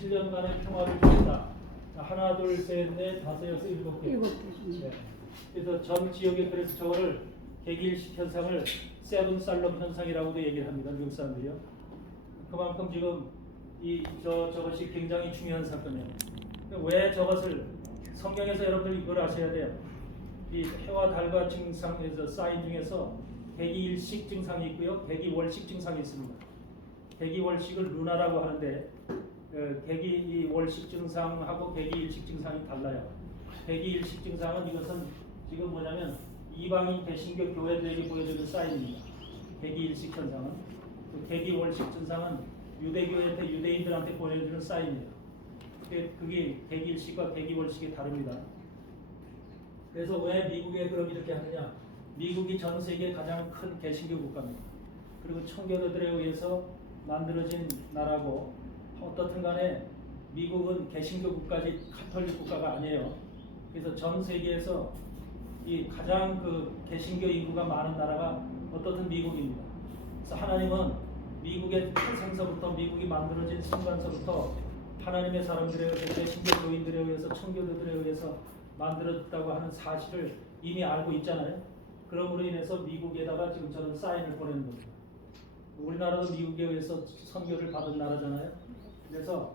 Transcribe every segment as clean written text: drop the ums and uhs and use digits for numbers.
7년간의 평화를 주겠다. 하나, 둘, 셋, 넷, 다섯, 여섯, 일곱 개. 네. 그래서 전 지역에 그래서 저거를 개기일식 현상을 세븐살롬 현상이라고도 얘기를 합니다. 미국 사람들이요. 그만큼 지금 저것이 굉장히 중요한 사건이에요. 왜 저것을 성경에서 여러분들 이걸 아셔야 돼요. 이 해와 달과 증상에서 사인 중에서 개기일식 증상이 있고요, 개기월식 증상이 있습니다. 개기월식을 루나라고 하는데 개기월식 증상하고 개기일식 증상이 달라요. 개기일식 증상은 이것은 지금 뭐냐면 이방인 개신교 교회들에게 보여주는 사인입니다. 개기일식 현상은 개기월식 증상은 유대교회한테 유대인들한테 보여주는 사인입니다. 그게 개기일식과 개기월식이 다릅니다. 그래서 왜 미국에 그럼 이렇게 하느냐? 미국이 전 세계 가장 큰 개신교 국가입니다. 그리고 청교도들에 의해서 만들어진 나라고 어떻든 간에 미국은 개신교 국가지 카톨릭 국가가 아니에요. 그래서 전 세계에서 이 가장 그 개신교 인구가 많은 나라가 어떻든 미국입니다. 그래서 하나님은 미국의 태생서부터 미국이 만들어진 순간서부터 하나님의 사람들에 의해서 개신교 교인들에 의해서 청교도들에 의해서 만들어졌다고 하는 사실을 이미 알고 있잖아요. 그러므로 인해서 미국에다가 지금 저는 사인을 보내는 겁니다. 우리나라도 미국에 의해서 선교를 받은 나라잖아요. 그래서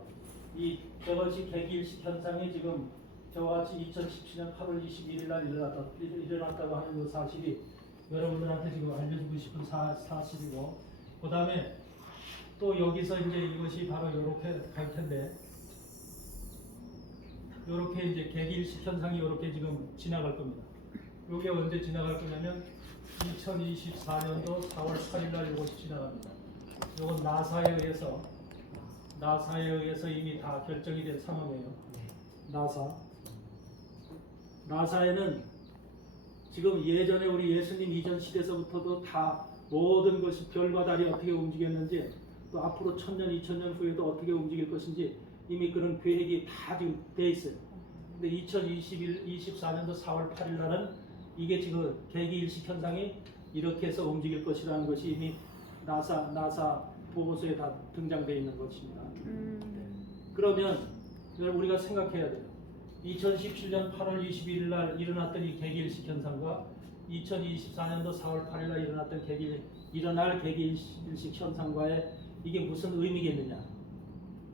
저것이 개기일식 현상이 지금 저와 같이 2017년 8월 21일 날 일어났다고 하는 그 사실이 여러분들한테 지금 알려주고 싶은 사실이고, 그 다음에 또 여기서 이제 이것이 바로 이렇게 갈 텐데, 이렇게 이제 개기일식 현상이 이렇게 지금 지나갈 겁니다. 이게 언제 지나갈 거냐면 2024년도 4월 8일 날 이것이 지나갑니다. 이건 나사에 의해서 이미 다 결정이 된 상황이에요. 나사에는 지금 예전에 우리 예수님 이전 시대에서부터도 다 모든 것이 별과 달이 어떻게 움직였는지, 또 앞으로 1000년, 2000년 후에도 어떻게 움직일 것인지 이미 그런 계획이 다 지금 돼 있어요. 근데 2024년도 4월 8일 날은 이게 지금 개기일식 현상이 이렇게 해서 움직일 것이라는 것이 이미 나사 보고서에 다 등장되어 있는 것입니다. 그러면 우리가 생각해야 돼요. 2017년 8월 21일 날 일어났던 이 개기일식 현상과 2024년도 4월 8일 날 일어날 개기일식 현상과의 이게 무슨 의미겠느냐?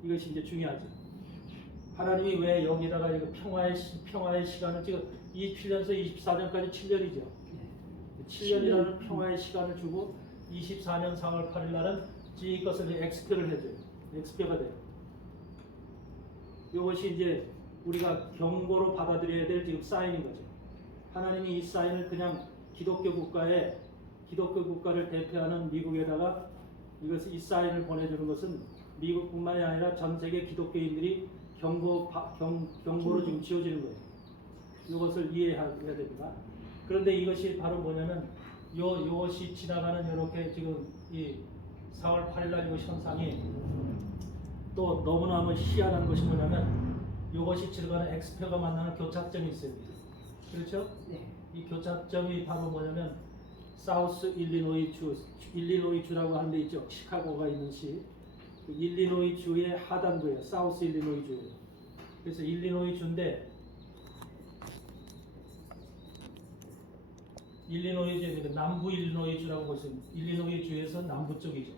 이것이 이제 중요하죠. 하나님이 왜 여기다가 이거 평화의 시간을 지금 27년에서 24년까지 7년이죠. 7년이라는 평화의 시간을 주고 24년 4월 8일 날은 이것을 엑스표를 해줘요. 엑스표가 돼요. 이것이 이제 우리가 경고로 받아들여야 될 지금 사인인 거죠. 하나님이 이 사인을 그냥 기독교 국가를 대표하는 미국에다가 이 사인을 보내주는 것은 미국뿐만이 아니라 전 세계 기독교인들이 경고로 지금 지어지는 거예요. 이것을 이해해야 됩니다. 그런데 이것이 바로 뭐냐면 이것이 지나가는 이렇게 지금 이 4월 8일 날 이 현상이 또 너무나 희한한 것이 뭐냐면 이것이 지나가는 엑스표가 만나는 교차점이 있어요. 그렇죠? 네. 이 교차점이 바로 뭐냐면 사우스 일리노이 주라고 하는 데 있죠. 시카고가 있는 시. 일리노이 주의 하단부예요. 사우스 일리노이 주예요. 그래서 일리노이 주인데 일리노이 주에 남부 일리노이 주라고 보시면 일리노이 주에서 남부 쪽이죠.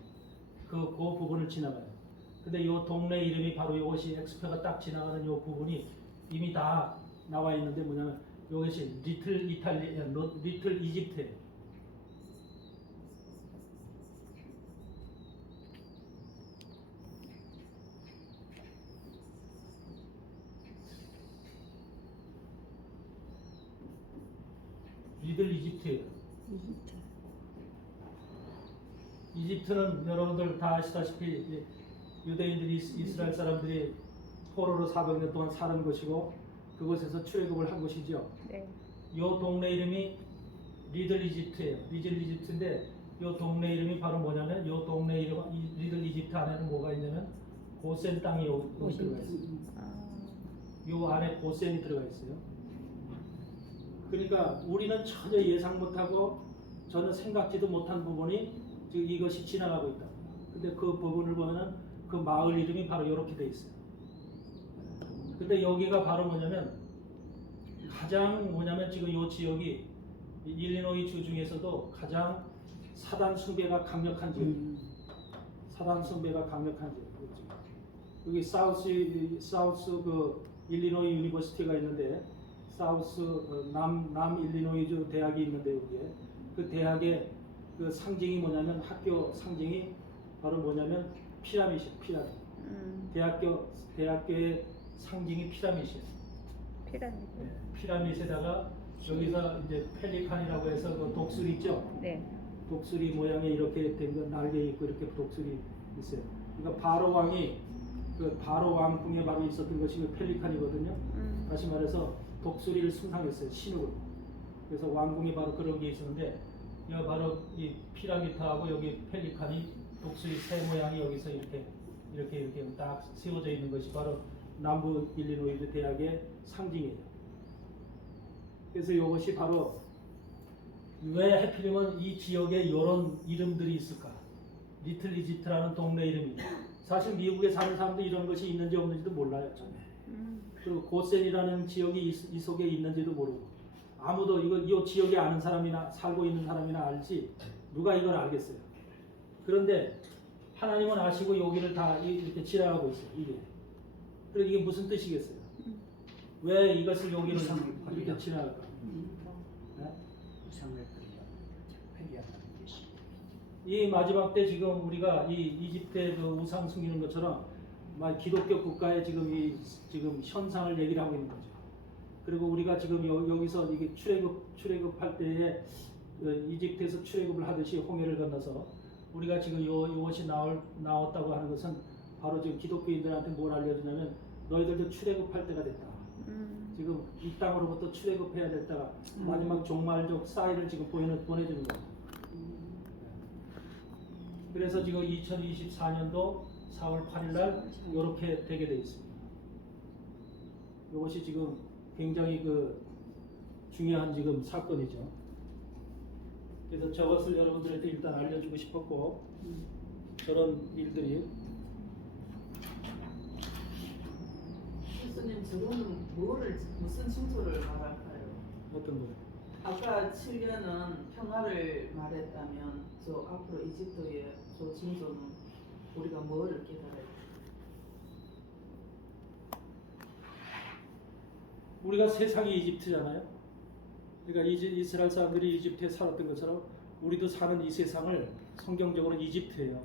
그 부분을 지나가요. 근데 이 동네 이름이 바로 이것이 엑스표가 딱 지나가는 이 부분이 이미 다 나와 있는데 뭐냐면 이것이 리틀 이집트예요. 리틀 이집트예요. 이집트는 여러분들 다 아시다시피 유대인들이 이스라엘 사람들이 포로로 400년 동안 사는 곳이고 그곳에서 출애굽을 한 곳이죠. 네. 이 동네 이름이 리틀 이집트예요. 리틀 이집트인데 이 동네 이름이 바로 뭐냐면 이 동네 이름 리틀 이집트 안에는 뭐가 있냐면 고센 땅이 여기 들어가 있어요. 이 안에 고센이 들어가 있어요. 그러니까 우리는 전혀 예상 못하고 저는 생각지도 못한 부분이 지금 이것이 지나가고 있다. 근데 그 부분을 보면은 그 마을 이름이 바로 이렇게 돼 있어요. 근데 여기가 바로 뭐냐면 가장 뭐냐면 지금 이 지역이 일리노이 주 중에서도 가장 사단 숭배가 강력한 지역. 사단 숭배가 강력한 지역. 여기 사우스 그 일리노이 유니버시티가 있는데 사우스 남 일리노이주 대학이 있는데 여기에 그 대학의 그 상징이 뭐냐면 학교 상징이 바로 뭐냐면 피라밋이에요. 피라밋. 대학교의 상징이 피라밋이에요. 피라미드. 네, 피라밋에다가 여기서 이제 펠리칸이라고 해서 그 독수리 있죠. 네. 독수리 모양의 이렇게 된 거 날개 있고 이렇게 독수리 있어요. 그러니까 바로 왕이 그 바로 왕궁에 바로 있었던 것이 그 펠리칸이거든요. 다시 말해서 독수리를 숭상했어요. 신으로. 그래서 왕궁이 바로 그런 게 있었는데 여기 바로 이 피라미드하고 여기 펠리칸이 독수리 새 모양이 여기서 이렇게 딱 세워져 있는 것이 바로 남부 일리노이주 대학의 상징이에요. 그래서 이것이 바로 왜 하필이면 이 지역에 이런 이름들이 있을까? 리틀 이집트라는 동네 이름이. 사실 미국에 사는 사람도 이런 것이 있는지 없는지도 몰라요. 전에. 그리고 고센이라는 지역이 이 속에 있는지도 모르고 아무도 이 지역에 아는 사람이나 살고 있는 사람이나 알지 누가 이걸 알겠어요. 그런데 하나님은 아시고 여기를 다 이렇게 지나가고 있어요. 이게. 그래서 이게 무슨 뜻이겠어요? 왜 이것을 여기를 이렇게 지나갈까? 네? 이 마지막 때 지금 우리가 이 이집트의 그 우상 숨기는 것처럼 기독교 국가의 지금 현상을 얘기를 하고 있는 거죠. 그리고 우리가 지금 여기서 이게 출애굽할 때에 이집트에서 출애굽을 하듯이 홍해를 건너서 우리가 지금 이것이 나왔다고 하는 것은 바로 지금 기독교인들한테 뭘 알려주냐면 너희들도 출애굽할 때가 됐다. 지금 이 땅으로부터 출애굽해야 됐다가 마지막 종말적 사인을 지금 보내주는 거예요. 그래서 지금 2024년도 4월 8일날 이렇게 되게 돼 있습니다. 이것이 지금 굉장히 그 중요한 지금 사건이죠. 그래서 저것을 여러분들한테 일단 알려주고 싶었고 저런 일들이. 교수님 저거는 무슨 징조를 말할까요? 어떤 거? 아까 7년은 평화를 말했다면 저 앞으로 이집트의 저 징조는 우리가 뭐를 깨달아요? 우리가 세상이 이집트잖아요. 그러니까 이스라엘 사람들이 이집트에 살았던 것처럼 우리도 사는 이 세상을 성경적으로 이집트예요.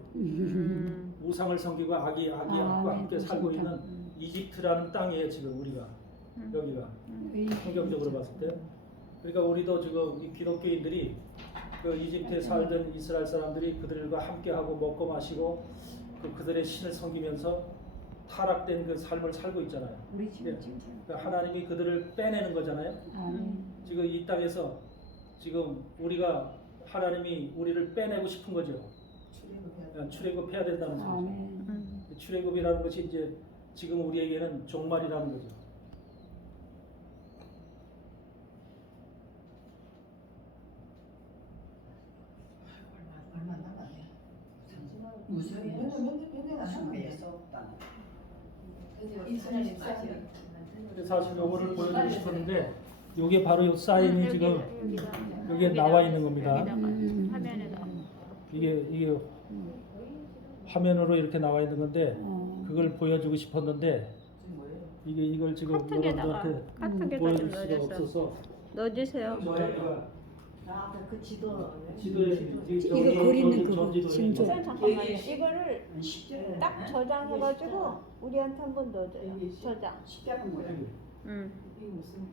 우상을 섬기고 악과 함께 살고 있는 이집트라는 땅이에요. 지금 우리가 여기가 성경적으로 봤을 때. 그러니까 우리도 지금 이 기독교인들이 그 이집트에 살던 이스라엘 사람들이 그들과 함께하고 먹고 마시고 그들의 신을 섬기면서 타락된 그 삶을 살고 있잖아요. 우리 지금 그러니까 하나님이 그들을 빼내는 거잖아요. 지금 이 땅에서 지금 우리가 하나님이 우리를 빼내고 싶은 거죠. 출애굽해야 된다는 거죠. 출애굽이라는 것이 이제 지금 우리에게는 종말이라는 거죠. 얼마 남았네. 무슨 몇년 남았어? 사실 요거를 보여드리고 싶었는데 요게 바로 요 사인이 지금 여기에 나와 있는 겁니다. 이게 화면으로 이렇게 나와 있는 건데 그걸 보여주고 싶었는데 이걸 지금 여러분들한테 보여줄 수가 없어서 넣어주세요. 그 지도에 이거 그리는 그거 징조. 잠깐만요. 이거를 딱 저장해가지고 우리한테 한번 넣어줘요. 저장. 십자가 모양. 이게 무슨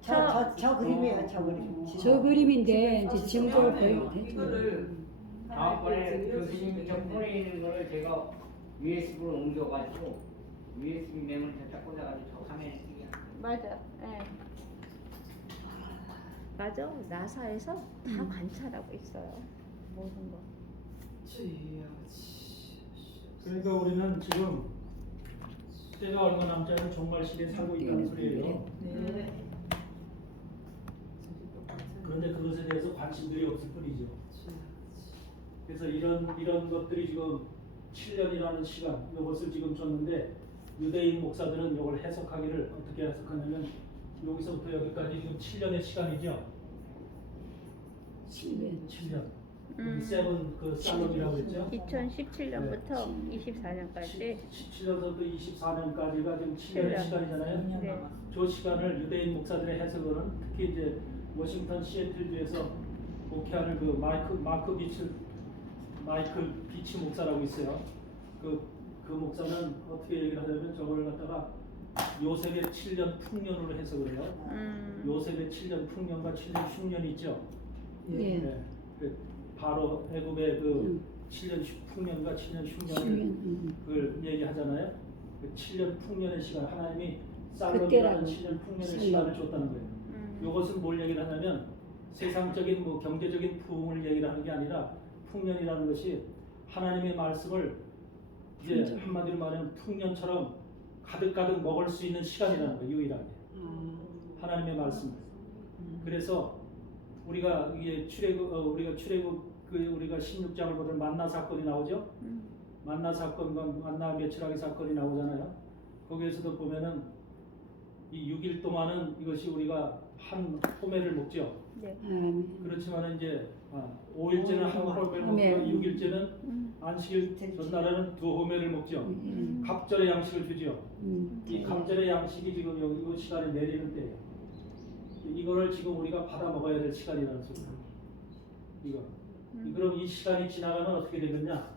저 그림이에요, 저 그림. 저 그림인데 이제 징조를 보여도 돼. 이거를 다음번에 교수님 저 폰에 있는 거를 제가 USB로 옮겨가지고 USB 메모리 다 꽂아가지고 저 화면에 띄게. 맞아. 예. 맞아. 나사에서 다 관찰하고 있어요. 모든 거. 그러니까 우리는 지금 때가 얼마 남지 않은 종말 시대에 살고 있다는 소리예요. 네. 그런데 그것에 대해서 관심들이 없을 뿐이죠. 그래서 이런 것들이 지금 7년이라는 시간 이것을 지금 줬는데 유대인 목사들은 이걸 해석하기를 어떻게 해석하냐면 여기서부터 여기까지 지금 7년의 시간이죠. 7년. 세븐 그 살롬이라고 했죠. 2017년부터 24년까지 17년부터 24년까지가 지금 7년의 시간이잖아요. 네. 저 시간을 유대인 목사들의 해석으로는 특히 이제 워싱턴 시애틀주에서 목회하는 그 마이클 비치 목사라고 있어요. 그 목사는 어떻게 얘기를 하냐면 저걸 갖다가 요셉의 7년 풍년으로 해석을 해요. 요셉의 7년 풍년과 7년 흉년이 있죠. 예. 네. 그 바로 애굽의 그 7년 풍년과 7년 흉년을 그걸 얘기하잖아요. 그 7년 풍년의 시간 하나님이 살롬이라는 7년 풍년의 시간을 줬다는 거예요. 이것은 뭘 얘기를 하냐면 세상적인 뭐 경제적인 부흥을 얘기를 하는 게 아니라 풍년이라는 것이 하나님의 말씀을 이제 한마디로 말하면 풍년처럼 가득가득 먹을 수 있는 시간이라는 거예요. 유일하게 하나님의 말씀을. 그래서 우리가 이게 우리가 16장을 보면 만나 사건이 나오죠. 만나 사건과 만나 메추라기 사건이 나오잖아요. 거기에서도 보면은 이 6일 동안은 이것이 우리가 한 호메를 먹죠. 네. 그렇지만 이제 5일째는 한 호메를 먹고 6일째는 안식일 전날에는 2호메를 먹죠. 갑절의 양식을 주죠. 이 갑절의 양식이 지금 여기 이 시간에 내리는 때예요. 이거를 지금 우리가 받아 먹어야 될 시간이라는 소리예요. 이거. 그럼 이 시간이 지나가면 어떻게 되겠냐?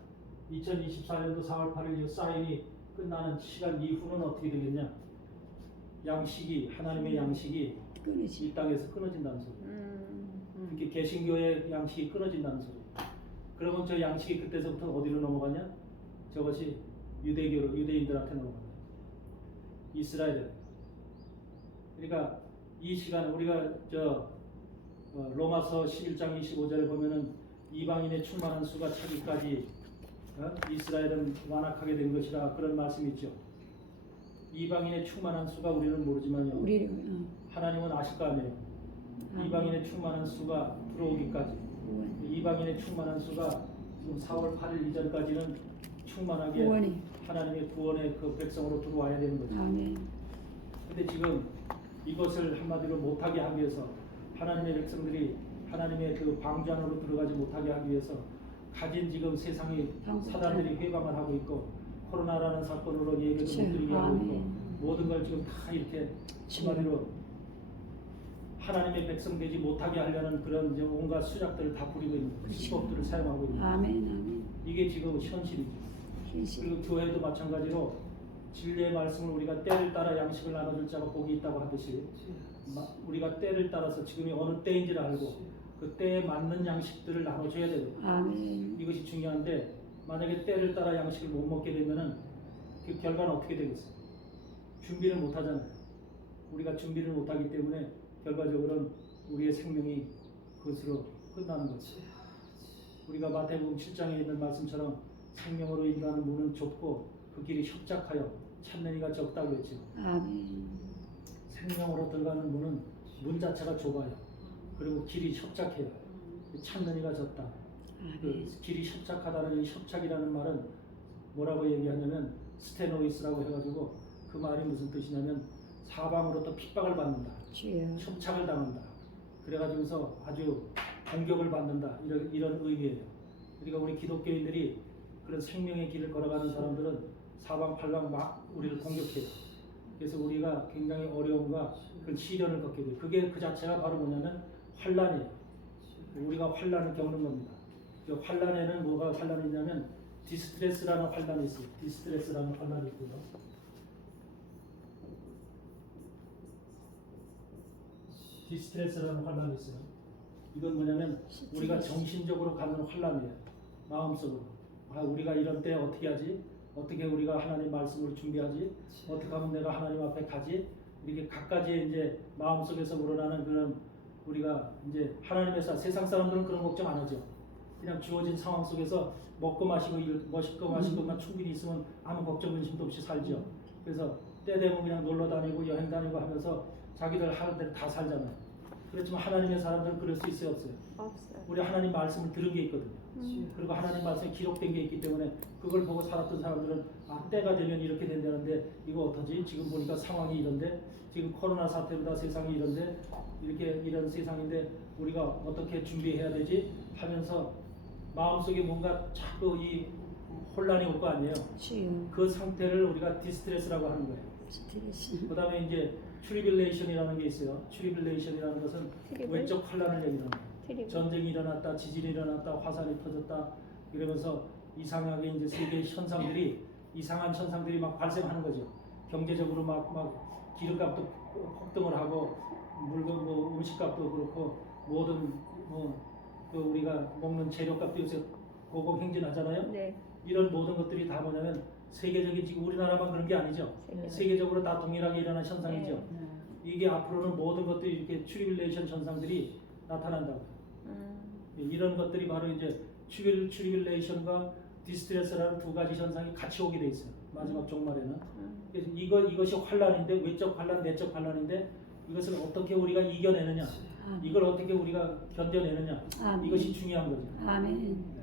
2024년도 4월 8일 이 사인이 끝나는 시간 이후는 어떻게 되겠냐? 양식이 하나님의 양식이 이 땅에서 끊어진다는 소리. 이렇게 개신교의 양식이 끊어진다는 소리. 그러면 저 양식이 그때서부터 어디로 넘어가냐? 저것이 유대인들한테 넘어간다. 이스라엘. 그러니까 이 시간 우리가 로마서 11장 25절에 보면은 이방인의 충만한 수가 차기까지 이스라엘은 완악하게 된 것이라 그런 말씀이 있죠. 이방인의 충만한 수가 우리는 모르지만요. 하나님은 아실 거 아니에요. 이방인의 충만한 수가 들어오기까지 이방인의 충만한 수가 지금 4월 8일 이전까지는 충만하게 하나님의 구원의 그 백성으로 들어와야 되는 거죠. 근데 지금 이것을 한마디로 못하게 하기 위해서 하나님의 백성들이 하나님의 그 방주 안으로 들어가지 못하게 하기 위해서 가진 지금 세상의 사단들이 회방을 하고 있고 코로나라는 사건으로 예배도 못 드리게 하고 있고 모든 걸 지금 다 이렇게 한마디로 하나님의 백성 되지 못하게 하려는 그런 이제 온갖 수작들을 다 부리고 있는 거예요. 수법들을 사용하고 있는 거예요. 이게 지금 현실이죠. 그리고 교회도 마찬가지로 진리의 말씀을 우리가 때를 따라 양식을 나눠줄 자가 복이 있다고 하듯이 우리가 때를 따라서 지금이 어느 때인지를 알고 그 때에 맞는 양식들을 나눠줘야 되고 이것이 중요한데 만약에 때를 따라 양식을 못 먹게 되면은 그 결과는 어떻게 되겠어요? 준비를 못 하잖아요. 우리가 준비를 못 하기 때문에 결과적으로는 우리의 생명이 그것으로 끝나는 거지. 우리가 마태복음 7장에 있는 말씀처럼 생명으로 인도하는 문은 좁고 그 길이 협착하여 찾는 이가 적다고 했죠. 생명으로 들어가는 문은 문 자체가 좁아요. 그리고 길이 협착해요. 찾는 이가 적다. 그 길이 협착하다는 이 협착이라는 말은 뭐라고 얘기하냐면 스테노이스라고 해가지고 그 말이 무슨 뜻이냐면 사방으로부터 핍박을 받는다. 협착을 당한다. 그래가지고서 아주 공격을 받는다. 이런 의미예요. 그러니까 우리 기독교인들이 그런 생명의 길을 걸어가는 사람들은 사방팔방 막 우리를 공격해요. 그래서 우리가 굉장히 어려움과 그 시련을 겪게 돼요. 그게 그 자체가 바로 뭐냐면 환란이에요. 우리가 환란을 겪는 겁니다. 그 환란에는 뭐가 환란이 있냐면 디스트레스라는 환란이 있어요. 디스트레스라는 환란이 있고요. 디스트레스라는 환란이 있어요. 이건 뭐냐면 우리가 정신적으로 갖는 환란이에요. 마음속으로. 우리가 이런 때 어떻게 하지? 어떻게 우리가 하나님 말씀을 준비하지? 어떻게 하면 내가 하나님 앞에 가지? 이렇게 각가지의 이제 마음속에서 우러나는 그런 우리가 이제 하나님에서 세상 사람들은 그런 걱정 안 하죠. 그냥 주어진 상황 속에서 먹고 마시고 마실 것만 충분히 있으면 아무 걱정 근심도 없이 살죠. 그래서 때 되면 그냥 놀러 다니고 여행 다니고 하면서 자기들 하는 대로 다 살잖아요. 그렇지만 하나님의 사람들은 그럴 수 있어요, 없어요? 없어요. 우리 하나님 말씀을 들은 게 있거든요. 그리고 하나님 말씀에 기록된 게 있기 때문에 그걸 보고 살았던 사람들은 아, 때가 되면 이렇게 된다는데 이거 어떠지? 지금 보니까 상황이 이런데 지금 코로나 사태보다 세상이 이런데 이렇게 이런 세상인데 우리가 어떻게 준비해야 되지? 하면서 마음속에 뭔가 자꾸 이 혼란이 올 거 아니에요. 주여. 그 상태를 우리가 디스트레스라고 하는 거예요. 스트레스. 그 다음에 이제 트리빌레이션이라는 게 있어요. 트리빌레이션이라는 것은 트리블? 외적 환란을 얘기하는 거예요. 트리블. 전쟁이 일어났다, 지진이 일어났다, 화산이 터졌다 이러면서 이상하게 이제 세계 현상들이 이상한 현상들이 막 발생하는 거죠. 경제적으로 막 기름값도 폭등을 하고 물건 뭐 음식값도 그렇고 모든 그 우리가 먹는 재료값도 요새 고공행진하잖아요. 네. 이런 모든 것들이 다 뭐냐면 세계적인 지금 우리나라만 그런 게 아니죠. 세계적으로 다 동일하게 일어난 현상이죠. 이게 앞으로는 모든 것들이 이렇게 트리빌레이션 현상들이 나타난다고. 이런 것들이 바로 이제 트리빌레이션과 디스트레스라는 두 가지 현상이 같이 오게 돼 있어요. 마지막 종말에는. 그래서 이것이 환란인데 외적 환란, 내적 환란인데 이것을 어떻게 우리가 이겨내느냐, 이걸 어떻게 우리가 견뎌내느냐, 아멘. 이것이 중요한 거죠. 아멘.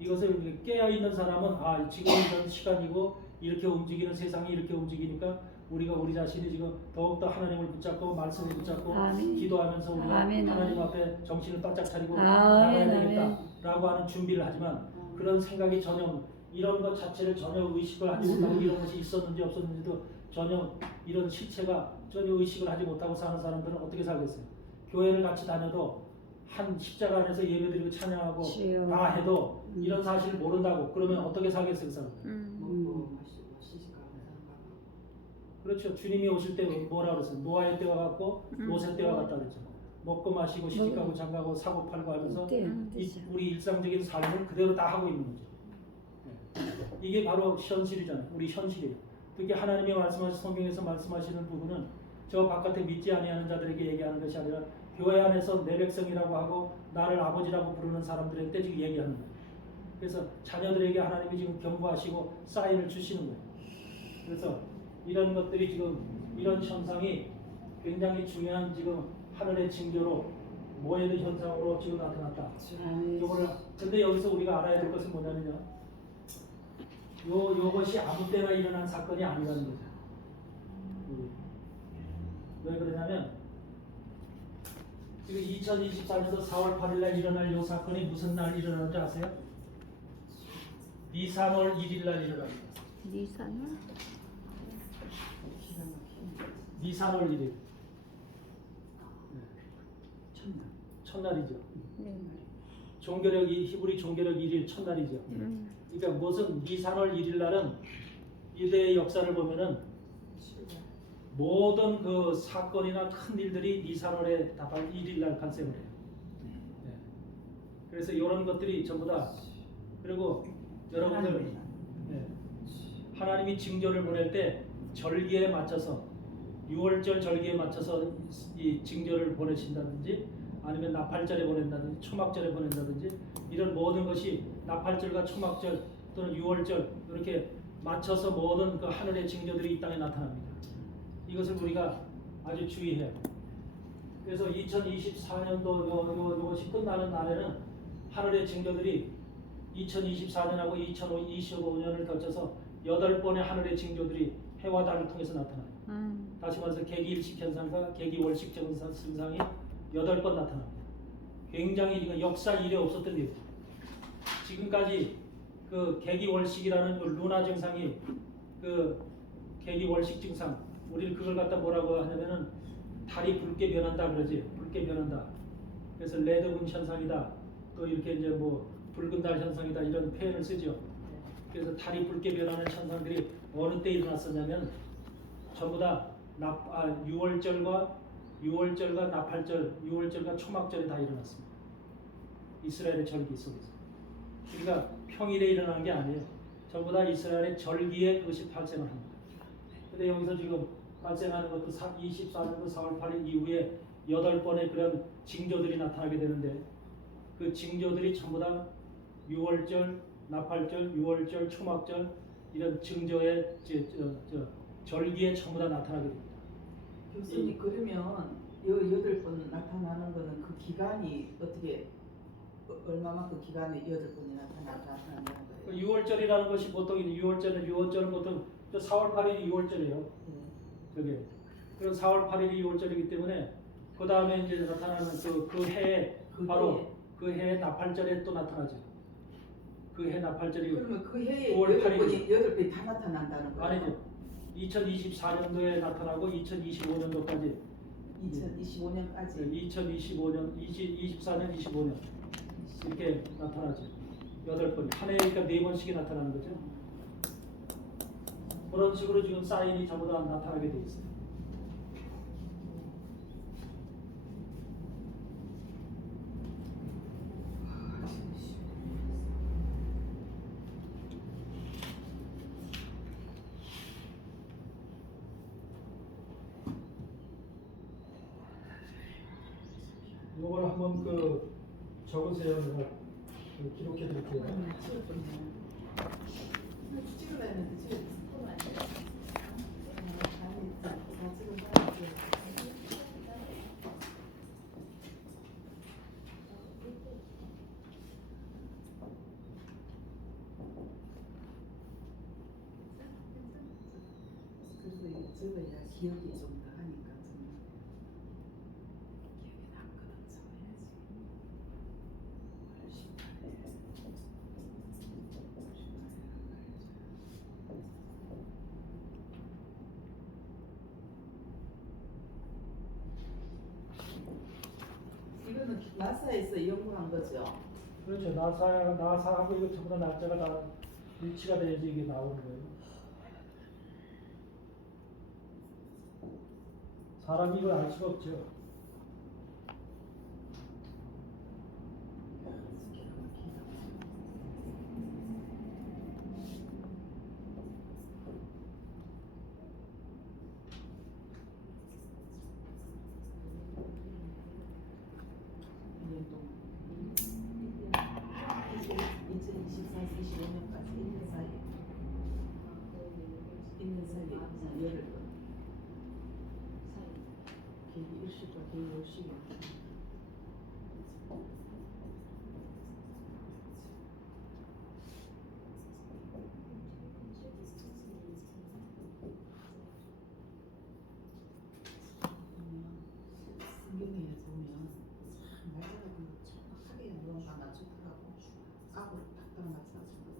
이것을 깨어 있는 사람은 아 지금 이런 시간이고 이렇게 움직이는 세상이 이렇게 움직이니까 우리가 우리 자신이 지금 더욱더 하나님을 붙잡고 말씀을 붙잡고 아멘. 기도하면서 우리가 아멘. 하나님 앞에 정신을 바짝 차리고 아멘. 나가야 아멘. 되겠다라고 하는 준비를 하지만 그런 생각이 전혀 이런 것 자체를 전혀 의식을 하지 못하고 이런 것이 있었는지 없었는지도 전혀 이런 실체가 전혀 의식을 하지 못하고 사는 사람들은 어떻게 살겠어요? 교회를 같이 다녀도 한 십자가 안에서 예배드리고 찬양하고 주여. 다 해도 이런 사실을 모른다고 그러면 어떻게 살겠어요, 그 사람? 먹고 마시지가 않는가. 그렇죠. 주님이 오실 때 뭐라 그랬어요? 노아의 때와 같고 모세 때와 같다 그랬죠. 먹고 마시고 시집가고 장가고 사고 팔고 하면서 어때요? 우리 일상적인 삶을 그대로 다 하고 있는 거죠. 네. 이게 바로 현실이잖아요. 우리 현실이에요. 특히 하나님이 말씀하신 성경에서 말씀하시는 부분은 저 바깥에 믿지 아니하는 자들에게 얘기하는 것이 아니라 교회 안에서 내 백성이라고 하고 나를 아버지라고 부르는 사람들한테 지금 얘기하는 거예요. 그래서 자녀들에게 하나님이 지금 경고하시고 사인을 주시는 거예요. 그래서 이런 것들이 지금 이런 현상이 굉장히 중요한 지금 하늘의 징조로 모여있는 현상으로 지금 나타났다. 아멘. 요거를 근데 여기서 우리가 알아야 될 것은 뭐냐면요. 요것이 아무 때나 일어난 사건이 아니라는 거죠. 왜 그러냐면 지금 2024년도 4월 8일 날 일어날 요 사건이 무슨 날 일어나는지 아세요? 니산월 1일 날 일어납니다. 니산은? 니산월 1일. 첫날이죠. 네. 종교력 히브리 종교력 1일 첫날이죠. 그러니까 무슨 니산월 1일 날은 유대의 역사를 보면은 모든 그 사건이나 큰 일들이 니산월에 다 1일 날 발생을 해요. 네. 그래서 이런 것들이 전부 다 그리고 여러분들 네. 하나님이 징조를 보낼 때 절기에 맞춰서 6월절 절기에 맞춰서 이 징조를 보내신다든지 아니면 나팔절에 보낸다든지 초막절에 보낸다든지 이런 모든 것이 나팔절과 초막절 또는 6월절 이렇게 맞춰서 모든 그 하늘의 징조들이 이 땅에 나타납니다. 이것을 우리가 아주 주의해야 합니다. 그래서 2024년도 요것이 끝나는 날에는 하늘의 징조들이 2024년하고 2025년을 거쳐서 8번의 하늘의 징조들이 해와 달을 통해서 나타나요. 다시 말해서 계기일식 현상과 계기월식 현상이 8번 나타납니다. 굉장히 이거 역사 이래 없었던 일이죠. 지금까지 그 계기월식이라는 그 루나 증상이 그 계기월식 증상 우리는 그걸 갖다 뭐라고 하냐면은 달이 붉게 변한다 그러지. 붉게 변한다. 그래서 레드문 현상이다. 또 이렇게 이제 뭐 붉은 달 현상이다 이런 표현을 쓰죠. 그래서 달이 붉게 변하는 현상들이 어느 때 일어났었냐면 전부 다 6월절과 나팔절, 6월절과 초막절에 다 일어났습니다. 이스라엘의 절기 속에서. 그러니까 평일에 일어나는 게 아니에요. 전부 다 이스라엘의 절기에 그것이 발생을 합니다. 근데 여기서 지금 발생하는 것도 24년도 4월 8일 이후에 8번의 그런 징조들이 나타나게 되는데 그 징조들이 전부 다 6월절, 나팔절, 6월절, 초막절 이런 징조의 절기에 전부 다 나타나게 됩니다. 교수님 그러면 8번 나타나는 거는 그 기간이 어떻게 얼마만큼 기간에 8번이 나타난다는 거예요? 6월절이라는 것이 보통 6월절은 보통 4월 8일이 6월절이에요. 저게. 그래서 4월 8일이 6월절이기 때문에 그 다음에 이제 나타나는 그 해에 바로 그 해의 나팔절에 또 나타나죠. 그 해 나팔절이 그러면 그 해에 9월 8번이 다 나타난다는 거예요? 아니죠. 2024년도에 나타나고 2025년도까지 2025년까지 2025년, 24년, 25년 이렇게 나타나죠. 8번. 한 해니까 4번씩이 나타나는 거죠. 그런 식으로 지금 사인이 전부 다 나타나게 돼 있어요. 이걸 한번 적으세요. 제가 기록해 드릴게요. 찍으려 했는데 찍을 그래서 이게 적어야 기억이 좀 더 하니까 저는 기억이 남거든. 이거는 나사에서 연구한 거죠? 그렇죠. 나사하고 이거 전부 다 날짜가 다 일치가 돼야지 이게 나오는 거예요. 사람이 이걸 알 수가 없죠. 성경에 보면 참 날짜가 정확하게 뭔가 맞추더라고. 앞으로 딱딱 맞춰가지고.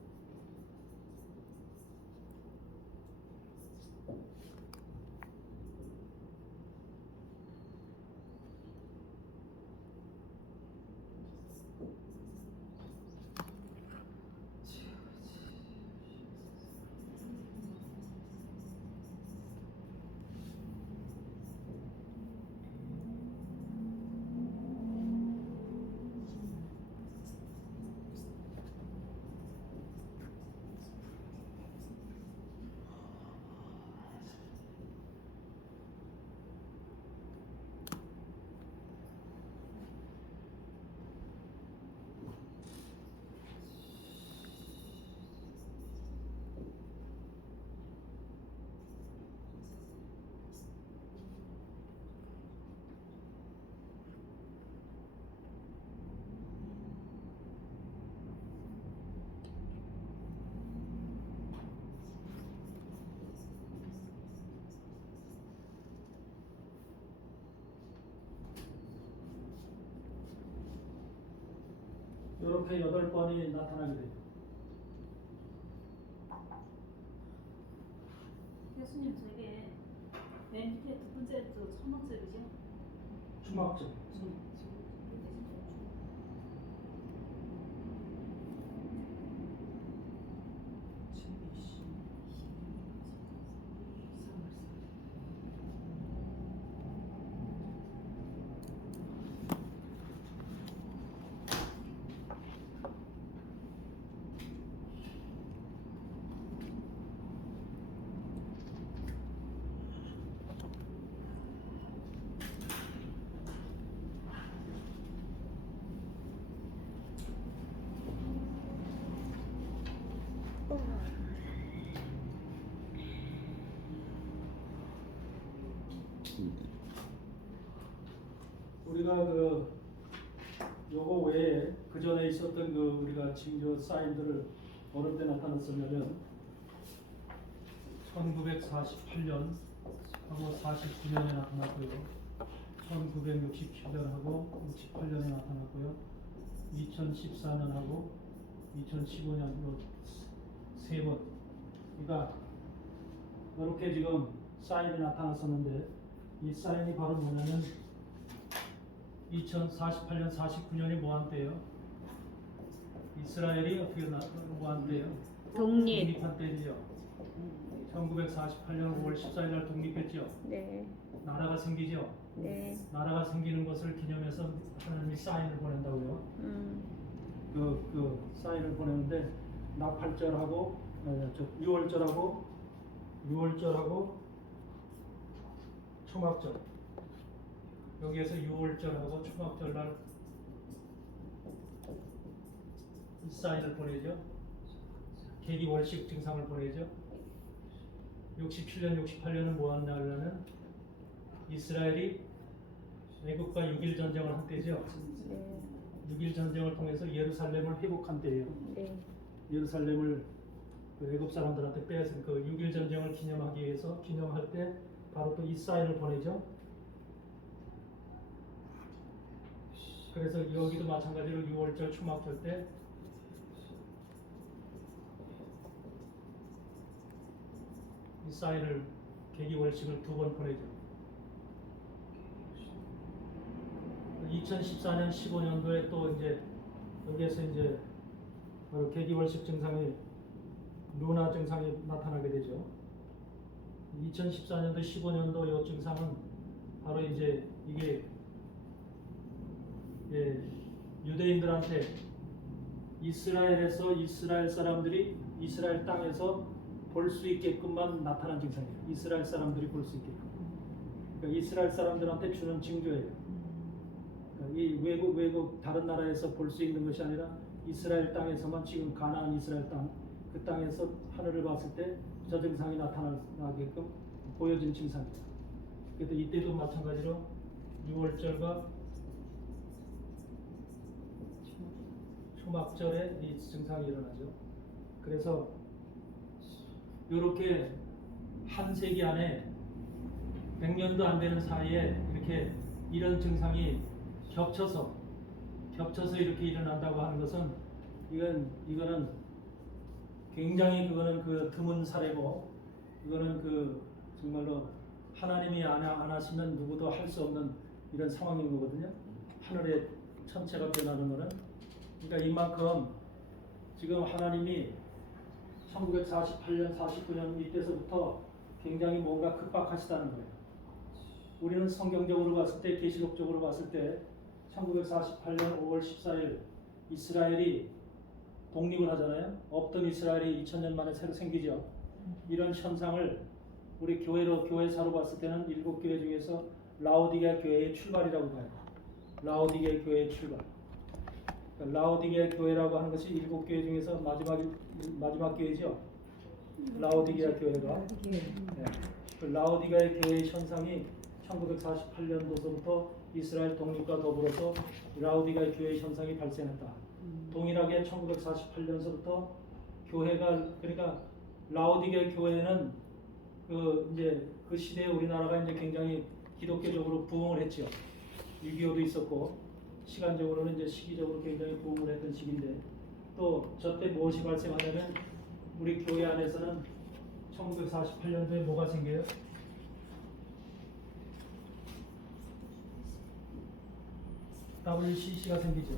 이렇게 8번이 나타나게 돼요. 교수님 저게 맨 밑에 두 번째 또 첫 번째 그죠? 중학점. 우리가 그 요거 외에 그 전에 있었던 그 우리가 징조 사인들을 어느 때 나타났었냐면 1948년 하고 49년에 나타났고요. 1967년하고 68년에 나타났고요. 2014년하고 2015년으로 세 번. 그러니까 이렇게 지금 사인이 나타났었는데 이 사인이 바로 뭐냐면 2048년, 49년이 뭐한 때예요? 이스라엘이 어떻게 뭐한 때예요? 독립한 때죠. 1948년 5월 14일 날 독립했죠. 네. 나라가 생기죠. 네. 나라가 생기는 것을 기념해서 하나님이 사인을 보낸다고요. 그 사인을 보내는데 나팔절하고 6월절하고 초막절, 여기에서 6월절하고 초막절 날 이 사인을 보내죠. 계기월식 증상을 보내죠. 67년, 68년은 뭐한 날이냐면 이스라엘이 애국과 6.1 전쟁을 한 때죠. 네. 6.1 전쟁을 통해서 예루살렘을 회복한 때예요. 네. 예루살렘을 그 애국 사람들한테 빼앗은 그 6.1 전쟁을 기념하기 위해서 기념할 때 바로 또 이 사인을 보내죠. 그래서 여기도 마찬가지로 6월절 초막절 때 이 사인을 계기월식을 2번 보내죠. 2014년 15년도에 또 이제 여기에서 이제 바로 계기월식 증상이 루나 증상이 나타나게 되죠. 2014년도 15년도 이 증상은 바로 이제 이게 유대인들한테 이스라엘에서 이스라엘 사람들이 이스라엘 땅에서 볼 수 있게끔만 나타난 증상이에요. 이스라엘 사람들이 볼 수 있게끔. 그러니까 이스라엘 사람들한테 주는 징조예요. 그러니까 이 외국 다른 나라에서 볼 수 있는 것이 아니라 이스라엘 땅에서만 지금 가나안 이스라엘 땅 그 땅에서 하늘을 봤을 때 저 증상이 나타나게끔 보여진 증상입니다. 그래서 이때도 마찬가지로 6월절과 초막절에 이 증상이 일어나죠. 그래서 이렇게 한 세기 안에 100년도 안 되는 사이에 이렇게 이런 증상이 겹쳐서 이렇게 일어난다고 하는 것은 이거는 굉장히 그거는 그 드문 사례고 이거는 그 정말로 하나님이 안 하시면 누구도 할 수 없는 이런 상황인 거거든요. 하늘의 천체가 변하는 거는. 그러니까 이만큼 지금 하나님이 1948년, 49년 이때서부터 굉장히 뭔가 급박하시다는 거예요. 우리는 성경적으로 봤을 때, 계시록적으로 봤을 때 1948년 5월 14일 이스라엘이 독립을 하잖아요. 없던 이스라엘이 2000년 만에 새로 생기죠. 이런 현상을 우리 교회사로 봤을 때는 7교회 중에서 라오디게아 교회의 출발이라고 봐요. 라오디게아 교회의 출발. 그러니까 라오디게아 교회라고 하는 것이 7교회 중에서 마지막 교회죠. 라오디게아 교회가. 네. 그 라오디게아 교회의 현상이 1948년도서부터 이스라엘 독립과 더불어서 라오디게아 교회의 현상이 발생했다. 동일하게 1948년서부터 교회가 그러니까 라오디게아 교회는 그 시대에 우리나라가 이제 굉장히 기독교적으로 부흥을 했죠. 6.25도 있었고 시간적으로는 이제 시기적으로 굉장히 부흥을 했던 시기인데 또 저때 무엇이 발생하냐면 우리 교회 안에서는 1948년도에 뭐가 생겨요? WCC가 생기죠.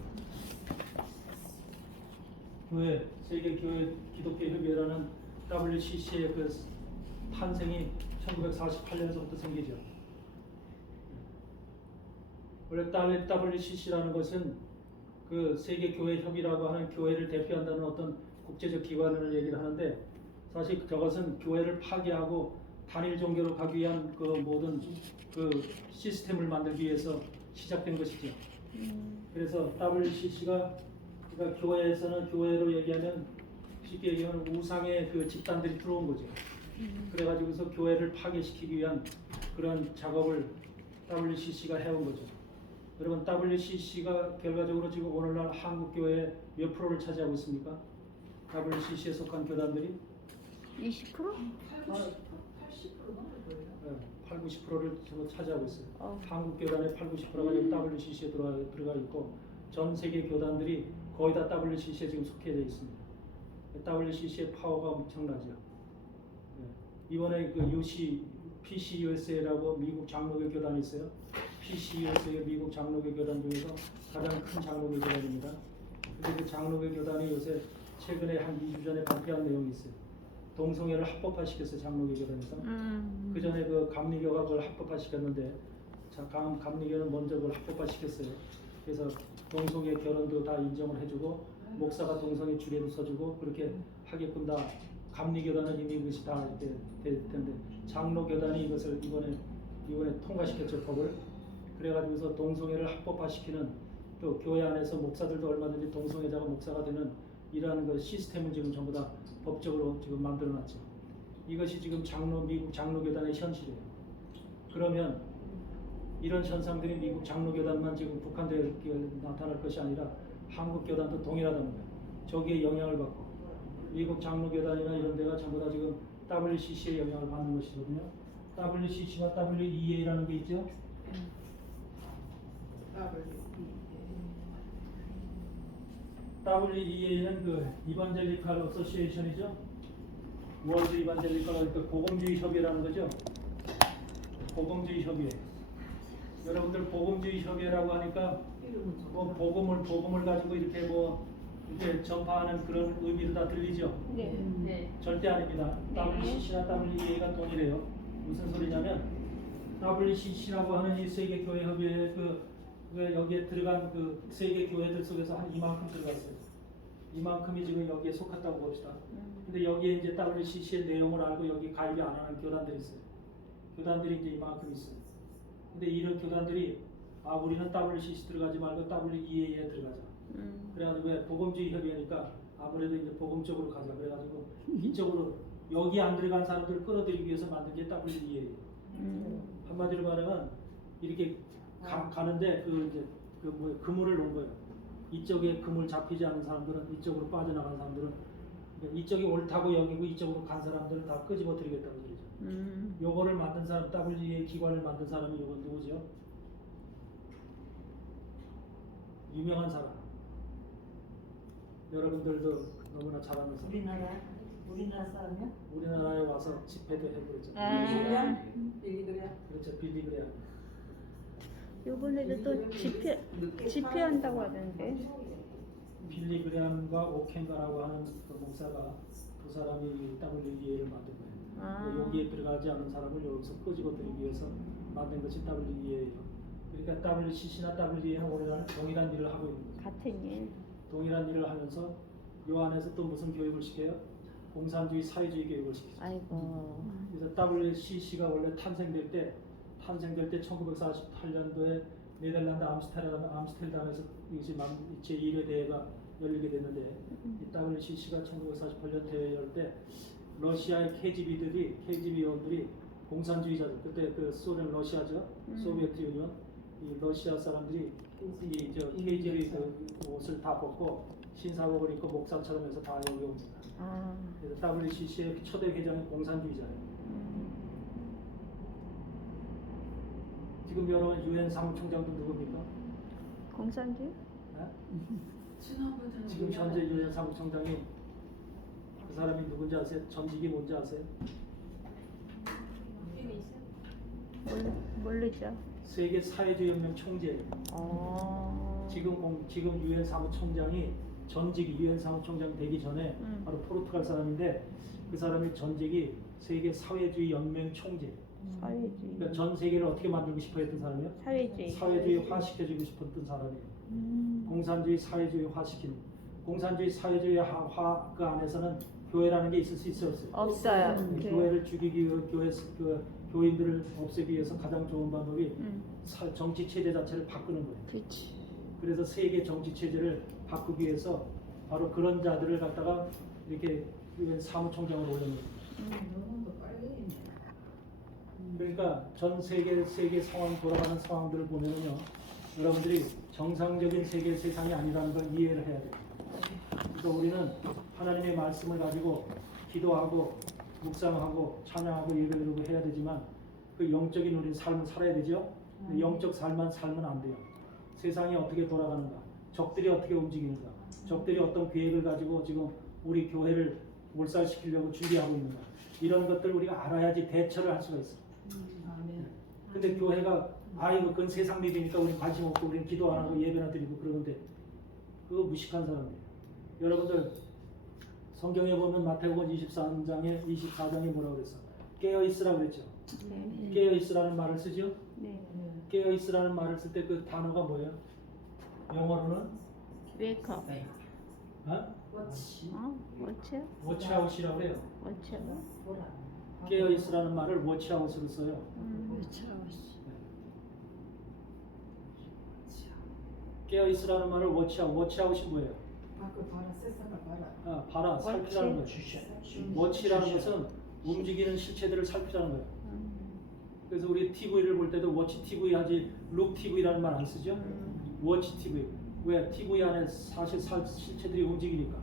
세계교회 기독교협의회라는 WCC의 그 탄생이 1948년서부터 생기죠. 원래 WCC라는 것은 그 세계교회협의라고 하는 교회를 대표한다는 어떤 국제적 기관을 얘기를 하는데 사실 저것은 교회를 파괴하고 단일 종교로 가기 위한 그 모든 그 시스템을 만들기 위해서 시작된 것이죠. 그래서 WCC가 그러니까 교회에서는 교회로 얘기하면 쉽게 얘기하면 우상의 그 집단들이 들어온 거죠. 그래가지고서 교회를 파괴시키기 위한 그런 작업을 WCC가 해온 거죠. 여러분 WCC가 결과적으로 지금 오늘날 한국 교회 몇 프로를 차지하고 있습니까? WCC에 속한 교단들이 20%? 80% 넘을 거예요. 8, 90%를 전부 차지하고 있어요. 어. 한국 교단의 8, 90%가 지금 WCC에 들어가 있고 전 세계 교단들이 거의 다 WCC에 지금 속해져 있습니다. WCC의 파워가 엄청나죠. 이번에 그 PCUSA라고 미국 장로교 교단이 있어요. PCUSA 미국 장로교 교단 중에서 가장 큰 장로교 교단입니다. 근데 그 장로교 교단이 요새 최근에 한 2주 전에 발표한 내용이 있어요. 동성애를 합법화시켰어요. 장로교 교단에서. 그 전에 그 감리교가 그걸 합법화시켰는데 감리교는 먼저 그걸 합법화시켰어요. 그래서 동성애 결혼도 다 인정을 해주고 목사가 동성애 주례도 서주고 그렇게 하게끔 다 감리교단은 이미 그것이 다 이렇게 될 텐데 장로교단이 이것을 이번에 통과시켰죠. 법을. 그래가지고서 동성애를 합법화시키는 또 교회 안에서 목사들도 얼마든지 동성애자가 목사가 되는 이러한 그 시스템을 지금 전부 다 법적으로 지금 만들어놨죠. 이것이 지금 미국 장로교단의 현실이에요. 그러면 이런 현상들이 미국 장로교단만 지금 국한되어 나타날 것이 아니라 한국 교단도 동일하다는 거예요. 저기에 영향을 받고 미국 장로교단이나 이런 데가 전부 다 지금 WCC의 영향을 받는 것이거든요. WCC와 WEA라는 게 있죠. WEA는 그 이반젤리칼 어소시에이션이죠. 월드 이반젤리칼 그 복음주의 협의라는 거죠. 복음주의 협의. 여러분들 복음주의 협의라고 하니까 뭐 복음을 가지고 이렇게 뭐 이렇게 전파하는 그런 의미도 다 들리죠. 네. 절대 아닙니다. WCC나 WEA가 동일해요. 무슨 소리냐면 WCC라고 하는 이 세계 교회 협의회 그 여기에 들어간 그 세계 교회들 속에서 한 이만큼 들어갔어요. 이만큼이 지금 여기에 속했다고 봅시다. 근데 여기에 이제 WCC의 내용을 알고 여기 가입이 안 하는 교단들이 있어요. 교단들이 이제 이만큼 있어요. 근데 이런 교단들이 우리는 WCC 들어가지 말고 WEA에 들어가자. 그래가지고 복음주의 협의회니까 아무래도 이제 복음 쪽으로 가자. 그래가지고 이쪽으로 여기 안 들어간 사람들을 끌어들이기 위해서 만든 게 WEA예요. 한마디로 말하면 이렇게 가는데 그물을 놓은 거예요. 이쪽에 그물 잡히지 않은 사람들은 이쪽으로 빠져나간 사람들은 이쪽이 옳다고 여기고 이쪽으로 간 사람들은 다 끄집어뜨리겠다는 소리죠. 요거를 만든 사람, WEA 기관을 만든 사람이 요건 누구죠? 유명한 사람. 여러분들도 너무나 잘 아면서 우리나라 사람이요? 우리나라에 와서 집회도 해보랬죠. 빌리그레아. 그렇죠. 빌리그레아. 요번에도 또 집회한다고 하던데. 빌리 그레함과 오켄가라고 하는 그 목사가 두 사람이 WEA를 만든 거예요. 여기에 들어가지 않은 사람을 여기서 끄집어들이기 위해서 만든 것이 WEA예요. 그러니까 WCC나 WEA는 우리나라는 동일한 일을 하고 있는 거죠. 같은 일. 동일한 일을 하면서 요 안에서 또 무슨 교육을 시켜요? 공산주의, 사회주의 교육을 시키죠. 아이고. 그래서 WCC가 원래 탄생될 때 1948년도에 네덜란드 암스테르담에서 제1회 대회가 열리게 됐는데 이 WCC가 1948년 대회 열 때 러시아의 KGB 요원들이 공산주의자들 그때 그 소련 러시아죠. 소비에트 유니언 이 러시아 사람들이 이 KGB 그 옷을 다 벗고 신사복을 입고 목사처럼 해서 다 여기 옵니다. 그래서 WCC의 초대 회장이 공산주의자예요. 지금 여러분 유엔 사무총장도 누굽니까? 공산주의? 네? 지금 현재 유엔 사무총장이 그 사람이 누군지 아세요? 전직이 뭔지 아세요? 모르죠. 세계 사회주의 연맹 총재예요. 지금 유엔 사무총장이 전직이 유엔 사무총장 되기 전에 바로 포르투갈 사람인데 그 사람이 전직이 세계 사회주의 연맹 총재. 사회주의. 그러니까 전 세계를 어떻게 만들고 싶어 했던 사람이요? 사회주의화 시켜주고 싶었던 사람이에요. 공산주의 사회주의화 시키는. 공산주의 사회주의화 그 안에서는 교회라는 게 있을 수 있어요? 없어요. 교회를 죽이기 위해 교인들을 없애기 위해서 가장 좋은 방법이 정치 체제 자체를 바꾸는 거예요. 그렇지. 그래서 세계 정치 체제를 바꾸기 위해서 바로 그런 자들을 갖다가 이렇게 유엔 사무총장으로 올려놓은 그러니까 전 세계 상황 돌아가는 상황들을 보면은요 여러분들이 정상적인 세상이 아니라는 걸 이해를 해야 돼요. 그래서 우리는 하나님의 말씀을 가지고 기도하고 묵상하고 찬양하고 예배드리고 해야 되지만 그 영적인 우리 삶을 살아야 되죠. 근데 영적 삶만 살면 안 돼요. 세상이 어떻게 돌아가는가, 적들이 어떻게 움직이는가, 적들이 어떤 계획을 가지고 지금 우리 교회를 몰살시키려고 준비하고 있는가, 이런 것들 우리가 알아야지 대처를 할 수가 있어요. 근데 교회가 이거 그건 세상 일이니까 우리 관심 없고 우리는 기도 안 하고 예배나 드리고 그러는데 그거 무식한 사람이에요. 여러분들 성경에 보면 마태복음 24장에 뭐라고 그랬어? 깨어 있으라 그랬죠. 네. 깨어 있으라는 말을 쓰죠. 네. 깨어 있으라는 말을 쓸 때 그 단어가 뭐예요? 영어로는 Wake up. Watch. 워치아웃이라고 해요. Watch. 깨어 있으라는 말을 워치아웃으로 써요. 깨어 있으라는 말을 워치아웃이 뭐예요? 봐라, 살피라는 거예요. 워치라는 것은 움직이는 실체들을 살피라는 거예요. 그래서 우리 TV를 볼 때도 워치 TV 하지 룩 TV라는 말 안 쓰죠? 워치 TV. 왜? TV 안에 사실 실체들이 움직이니까.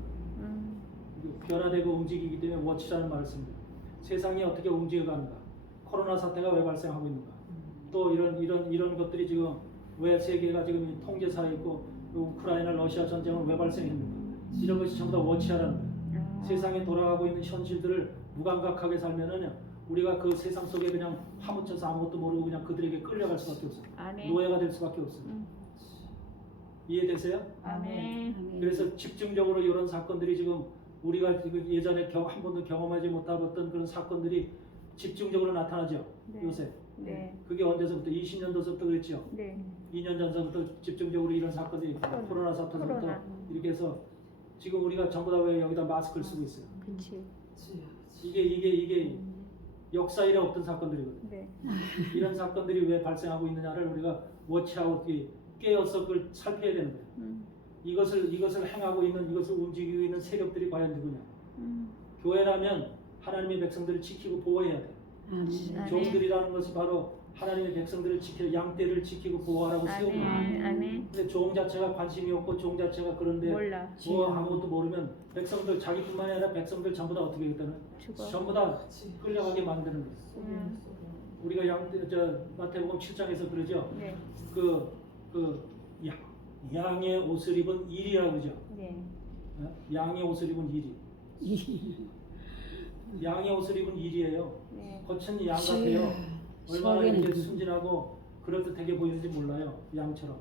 변화되고 움직이기 때문에 워치라는 말을 씁니다. 세상이 어떻게 움직여가는가? 코로나 사태가 왜 발생하고 있는가? 또 이런 것들이 지금 왜 세계가 지금 통제사에 있고 우크라이나 러시아 전쟁은 왜 발생했는가? 이런 것이 전부 다 워치하라는 거예요. 세상에 돌아가고 있는 현실들을 무감각하게 살면은 우리가 그 세상 속에 그냥 파묻혀서 아무것도 모르고 그냥 그들에게 끌려갈 수밖에 없어요. 아멘. 노예가 될 수밖에 없어요. 이해되세요? 아멘. 그래서 집중적으로 이런 사건들이 지금 우리가 지금 예전에 한 번도 경험하지 못하던 그런 사건들이 집중적으로 나타나죠. 네. 요새. 네. 그게 언제서부터? 20년도서부터 그랬죠. 네. 2년 전서부터 집중적으로 이런 사건들이 코로나 사태부터 코로나. 이렇게 해서 지금 우리가 전부 다 왜 여기다 마스크를 쓰고 있어요. 그렇지. 이게 역사 이래 없던 사건들이거든요. 네. 이런 사건들이 왜 발생하고 있느냐를 우리가 워치아웃, 깨어서 그걸 살펴야 되는 거예요. 이것을 행하고 있는, 이것을 움직이고 있는 세력들이 과연 누구냐? 교회라면 하나님의 백성들을 지키고 보호해야 돼요. 종들이라는 것이 바로 하나님의 백성들을 지켜 양떼를 지키고 보호하라고 세운 거예요. 아멘. 근데 종 자체가 관심이 없고 종 자체가 그런데 몰라. 뭐 아무것도 모르면 백성들 자기뿐만이 아니라 백성들 전부 다 어떻게 했다는 죽어. 전부 다 끌려가게 만드는 거예요. 우리가 마태복음 7장에서 그러죠. 네. 양의 옷을 입은 일이라고 그러죠. 네. 양의 옷을 입은 일이. 양의 옷을 입은 일이에요. 네. 겉은 양 같아요. 얼마나 이렇게 순진하고 그럴듯하게 보이는지 몰라요. 양처럼.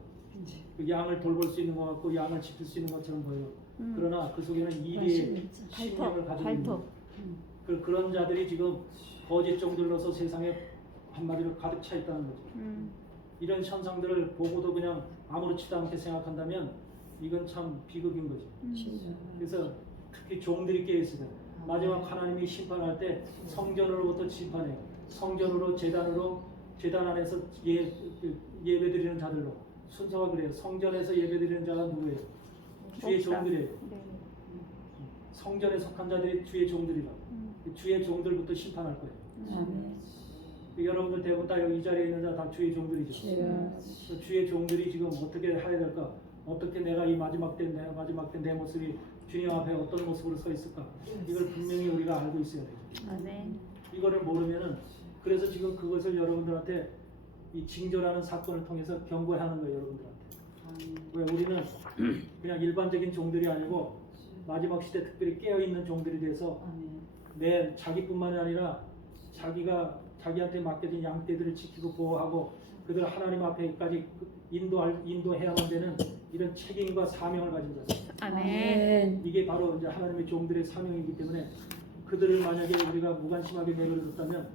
그 양을 돌볼 수 있는 것 같고 양을 지킬 수 있는 것처럼 보여요. 그러나 그 속에는 일의 신념을 가지고 있는 그런 자들이 지금 거짓 종들로서 세상에 한마디로 가득 차 있다는 거죠. 이런 현상들을 보고도 그냥 아무렇지도 않게 생각한다면 이건 참 비극인 거죠. 그래서 특히 종들이 깨어있어요. 마지막 하나님이 심판할 때 성전으로부터 심판해요. 성전으로 제단 안에서 예배드리는 자들로 순서가 그래요. 성전에서 예배드리는 자가 누구예요? 주의 종들이에요. 네. 성전에 속한 자들이 주의 종들이라. 주의 종들부터 심판할 거예요. 여러분들 대부분 다 여기 이 자리에 있는 자 다 주의 종들이죠. 주의 종들이 지금 어떻게 해야 될까? 어떻게 내가 이 마지막 때 내 모습이 주님 앞에 어떤 모습으로 서 있을까? 이걸 분명히 우리가 알고 있어야 돼요. 아멘. 이거를 모르면은 그래서 지금 그것을 여러분들한테 이 징조라는 사건을 통해서 경고하는 거예요, 여러분들한테. 왜 우리는 그냥 일반적인 종들이 아니고 마지막 시대 특별히 깨어 있는 종들이 돼서 내 자기뿐만이 아니라 자기한테 맡겨진 양떼들을 지키고 보호하고 그들 하나님 앞에까지 인도해야만 되는 이런 책임과 사명을 가진 자들. 아멘. 이게 바로 이제 하나님의 종들의 사명이기 때문에 그들을 만약에 우리가 무관심하게 내버려뒀다면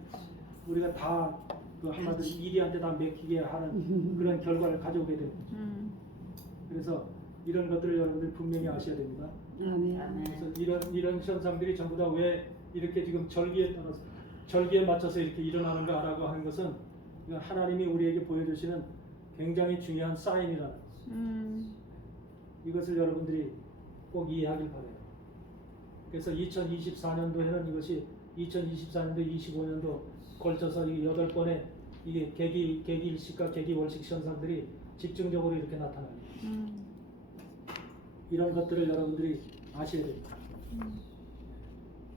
우리가 다 그 한마디로 이리한테 다 맡기게 하는 그런 결과를 가져오게 됩니다. 그래서 이런 것들을 여러분들 분명히 아셔야 됩니다. 그래서 이런 현상들이 전부 다 왜 이렇게 지금 절기에 맞춰서 이렇게 일어나는가라고 하는 것은 하나님이 우리에게 보여주시는 굉장히 중요한 사인이라는 이것을 여러분들이 꼭 이해하길 바라요. 그래서 2024년도에는 이것이 2024년도, 25년도 걸쳐서 이 8번의 이게 계기 일식과 계기 월식 현상들이 집중적으로 이렇게 나타납니다. 음. 이런 것들을 여러분들이 아셔야 됩니다.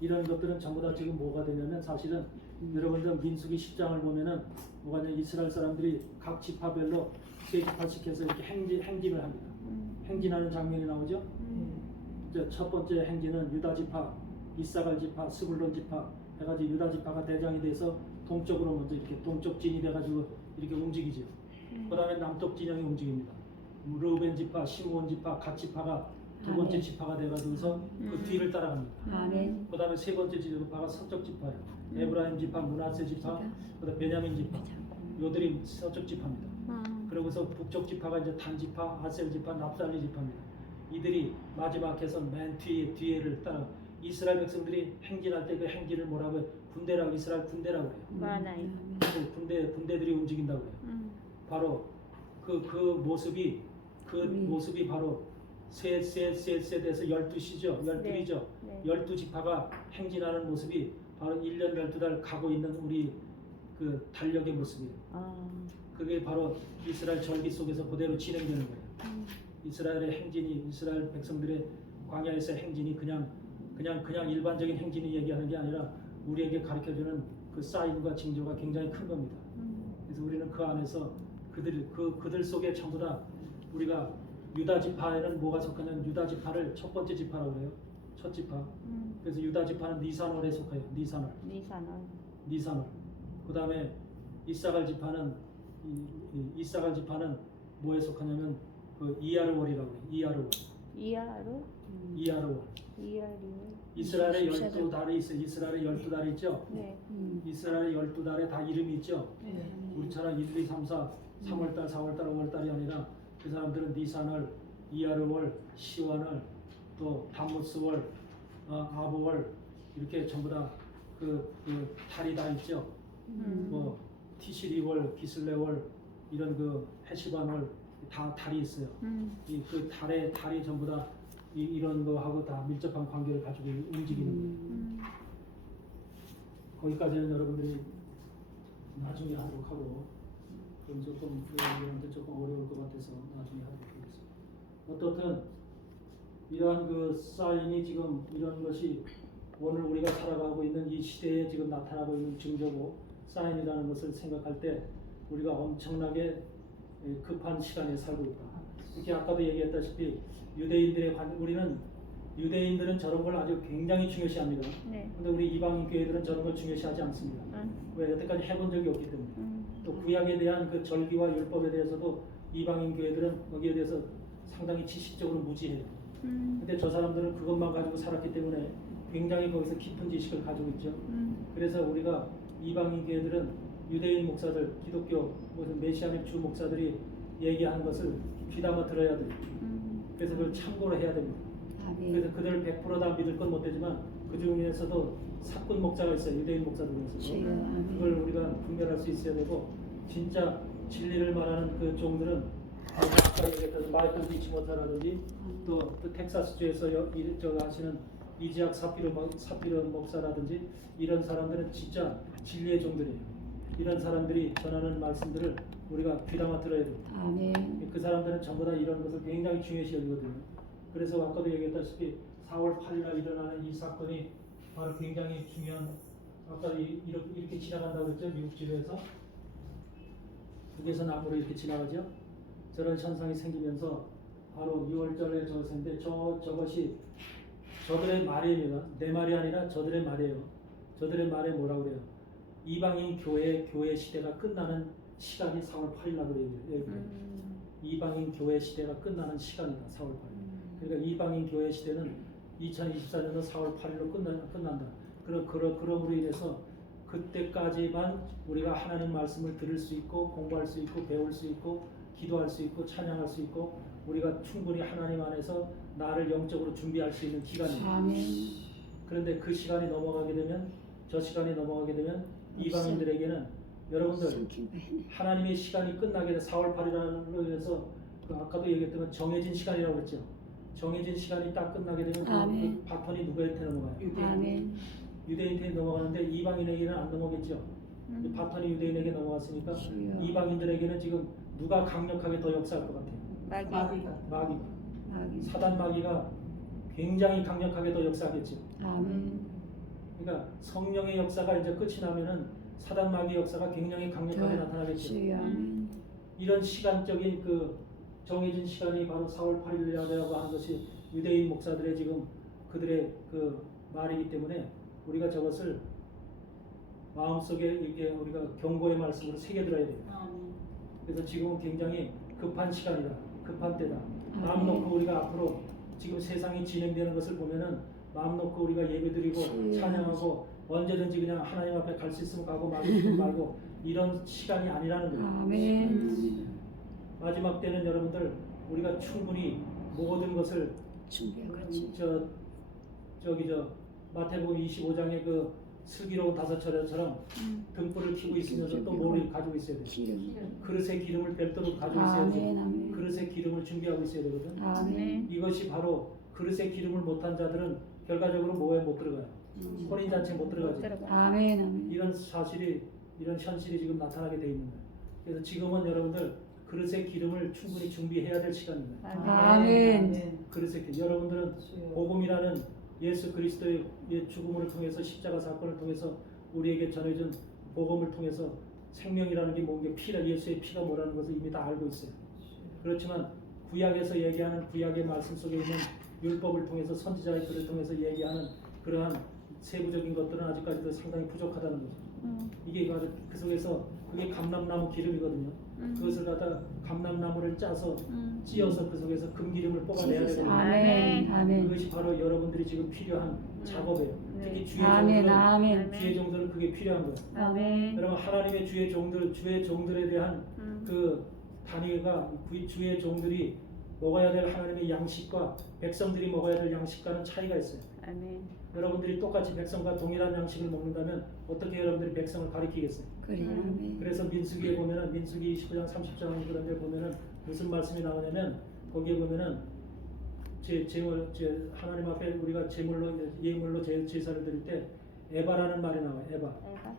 이런 것들은 전부 다 지금 뭐가 되냐면 사실은 여러분들 민수기 10장을 보면은 뭐가 냐 이스라엘 사람들이 각 지파별로 세 지파씩 해서 이렇게 행진을 합니다. 행진하는 장면이 나오죠. 이제 첫 번째 행진은 유다 지파, 이사갈 지파, 스불론 지파 해가지고 유다 지파가 대장이 돼서 동쪽으로 먼저 이렇게 동쪽 진이 돼가지고 이렇게 움직이죠. 그다음에 남쪽 진영이 움직입니다. 르우벤 지파, 시므온 지파, 갓 지파가 두 번째 아멘. 지파가 돼가지고서 그 뒤를 따라갑니다. 아멘. 그다음에 세 번째 지파가 서쪽 지파예요. 에브라임 지파, 므낫세 지파, 그다음 베냐민 지파. 요들이 서쪽 지파입니다. 그러고서 북쪽 지파가 이제 단 지파, 아셀 지파, 납살리 지파입니다. 이들이 마지막에서 맨 뒤에를 따라 이스라엘 백성들이 행진할 때 그 행진을 뭐라고 해요? 군대라고 이스라엘 군대라고 해요. 많아요. 그 군대들이 움직인다고 해요. 바로 그 모습이 모습이 바로 세대에서 12시죠. 12죠. 네. 12지파가 행진하는 모습이 바로 1년 12달 가고 있는 우리 그 달력의 모습이에요. 그게 바로 이스라엘 절기 속에서 그대로 진행되는 거예요. 이스라엘의 행진이 이스라엘 백성들의 광야에서 행진이 그냥 일반적인 행진이 얘기하는 게 아니라 우리에게 가르쳐주는 그 사인과 징조가 굉장히 큰 겁니다. 그래서 우리는 그 안에서 그들 속에 전부 다 우리가 유다 지파에는 뭐가 속하냐면 유다 지파를 첫 번째 지파라고 해요. 첫 지파. 그래서 유다 지파는 니산월에 속해요. 니산월. 그다음에 이사갈 지파는 이사갈 지파는 뭐에 속하냐면 그 이야르월이라고 해요. 이야르월. 이스라엘에 12달이 있어요. 이스라엘에 12달이 있죠. 네. 이스라엘의 12달에 다 이름이 있죠. 네. 우리처럼 1, 2, 3, 4, 3월달, 4월달, 5월달이 아니라 그 사람들은 니산월, 이야르월, 시완월, 또 담무스월, 아부월 이렇게 전부 다 그 달이 다 있죠. 뭐 티시리월, 기슬레월 이런 그 헤시반월 다 달이 있어요. 이 그 달이 전부 다 이런 거하고 다 밀접한 관계를 가지고 움직이는 거예요. 거기까지는 여러분들이 나중에 하도록 하고 그럼 조금 여러분들 조금 어려울 것 같아서 나중에 하도록 하겠습니다. 어떻든 이러한 그 사인이 지금 이런 것이 오늘 우리가 살아가고 있는 이 시대에 지금 나타나고 있는 증거고 사인이라는 것을 생각할 때 우리가 엄청나게 급한 시간에 살고 있다. 이렇게 아까도 얘기했다시피 우리는 유대인들은 저런 걸 아주 굉장히 중요시합니다. 네. 근데 우리 이방인 교회들은 저런 걸 중요시하지 않습니다. 왜? 여태까지 해본 적이 없기 때문에. 또 구약에 대한 그 절기와 율법에 대해서도 이방인 교회들은 거기에 대해서 상당히 지식적으로 무지해요. 근데 저 사람들은 그것만 가지고 살았기 때문에 굉장히 거기서 깊은 지식을 가지고 있죠. 그래서 우리가 이방인 교회들은 유대인 목사들, 기독교 무슨 메시아닉 주 목사들이 얘기하는 것을 귀담아 들어야 돼요. 그래서 그걸 참고로 해야 됩니다. 그래서 그들을 100% 다 믿을 건 못 되지만 그 중에서도 사꾼 목사가 있어요. 유대인 목사들 중에서도. 그걸 우리가 분별할 수 있어야 되고 진짜 진리를 말하는 그 종들은 아까 얘기했던 마이클 비치모타라든지 또 텍사스주에서 하시는 이지악 사피로 목사라든지 이런 사람들은 진짜 진리의 종들이에요. 이런 사람들이 전하는 말씀들을 우리가 귀담아 들어야 돼요. 그 사람들은 전부 다 이런 것을 굉장히 중요시 여기거든요. 그래서 아까도 얘기했다시피 4월 8일날 일어나는 이 사건이 바로 굉장히 중요한 아까 이렇게 지나간다고 그랬죠. 미국 지도에서 북에서 남으로 이렇게 지나가죠. 저런 현상이 생기면서 바로 6월절에 저것인데 저것이 저들의 말입니다. 내 말이 아니라 저들의 말이에요. 저들의 말에 뭐라고 그래요? 이방인 교회 시대가 끝나는 시간이 4월 8일이라고 그래요. 이방인 교회 시대가 끝나는 시간이다. 4월 8일. 그러니까 이방인 교회 시대는 2024년도 4월 8일로 끝난다. 그럼으로 인해서 그때까지만 우리가 하나님 말씀을 들을 수 있고 공부할 수 있고 배울 수 있고 기도할 수 있고 찬양할 수 있고 우리가 충분히 하나님 안에서 나를 영적으로 준비할 수 있는 기간입니다. 그런데 그 시간이 넘어가게 되면 이방인들에게는 여러분들 하나님의 시간이 끝나게 돼 4월 8일로 인해서 그 아까도 얘기했던 정해진 시간이라고 그랬죠. 정해진 시간이 딱 끝나게 되면 그 바톤이 누구한테 넘어가요? 유대인한테 넘어가는데 이방인에게는 안 넘어겠죠. 바탄이 유대인에게 넘어왔으니까 주여. 이방인들에게는 지금 누가 강력하게 더 역사할 것 같아요? 마귀가 마귀가. 아멘. 사단 마귀가 굉장히 강력하게 더 역사하겠죠. 아멘. 그러니까 성령의 역사가 이제 끝이 나면은 사단 마귀 역사가 굉장히 강력하게 나타나겠죠. 주여. 아멘. 이런 시간적인 그 정해진 시간이 바로 4월 8일이라고 하는 것이 유대인 목사들의 지금 그들의 그 말이기 때문에 우리가 저것을 마음속에 이렇게 우리가 경고의 말씀으로 새겨들어야 돼요. 그래서 지금은 굉장히 급한 시간이다. 급한 때다. 마음 놓고 우리가 앞으로 지금 세상이 진행되는 것을 보면은 마음 놓고 우리가 예배드리고 찬양하고 언제든지 그냥 하나님 앞에 갈 수 있으면 가고 말고 싶으면 말고 이런 시간이 아니라는 거예요. 아멘. 마지막 때는 여러분들 우리가 충분히 모든 것을 준비하겠지. 저기 마태복음 25장의 그 슬기로운 다섯 처녀처럼 등불을 켜고 있으면서 또 뭐를 가지고 있어야 돼요. 기름. 그릇에 기름을 별도로 가지고 있어야 아멘. 돼요. 아멘. 그릇에 기름을 준비하고 있어야 되거든. 아멘. 이것이 바로 그릇에 기름을 못한 자들은 결과적으로 뭐에 못 들어가요. 혼인잔치에 못 들어가죠. 아멘. 아멘. 이런 사실이 이런 현실이 지금 나타나게 돼 있는 거예요. 그래서 지금은 여러분들 그릇에 기름을 충분히 준비해야 될 시간입니다. 아멘. 그릇에 여러분들은 복음이라는 예수 그리스도의 죽음을 통해서 십자가 사건을 통해서 우리에게 전해준 복음을 통해서 생명이라는 게 뭔가 피라 예수의 피가 뭐라는 것을 이미 다 알고 있어요. 그렇지만 구약에서 얘기하는 구약의 말씀 속에 있는 율법을 통해서 선지자의 글을 통해서 얘기하는 그러한 세부적인 것들은 아직까지도 상당히 부족하다는 거죠. 이게 그 속에서 그게 감람나무 기름이거든요. 그것을 갖다 감람나무를 짜서 찧어서 그 속에서 금기름을 뽑아내야 되거든요. 아멘. 아멘. 그것이 바로 여러분들이 지금 필요한 작업이에요. 특히 주의 아멘. 종들은 아멘. 주의 종들은 그게 필요한 거예요. 아멘. 여러분 하나님의 주의 종들에 대한 그 단위가 주의 종들이 먹어야 될 하나님의 양식과 백성들이 먹어야 될 양식과는 차이가 있어요. 아멘. 여러분들이 똑같이 백성과 동일한 양식을 먹는다면 어떻게 여러분들이 백성을 가리키겠어요? 그래. 아멘. 그래서 민수기에 보면은 민수기 29장 30장 그런 데 보면은 무슨 말씀이 나오냐면 거기에 보면은 하나님 앞에 우리가 예물로 제사를 드릴 때 에바라는 말이 나와요.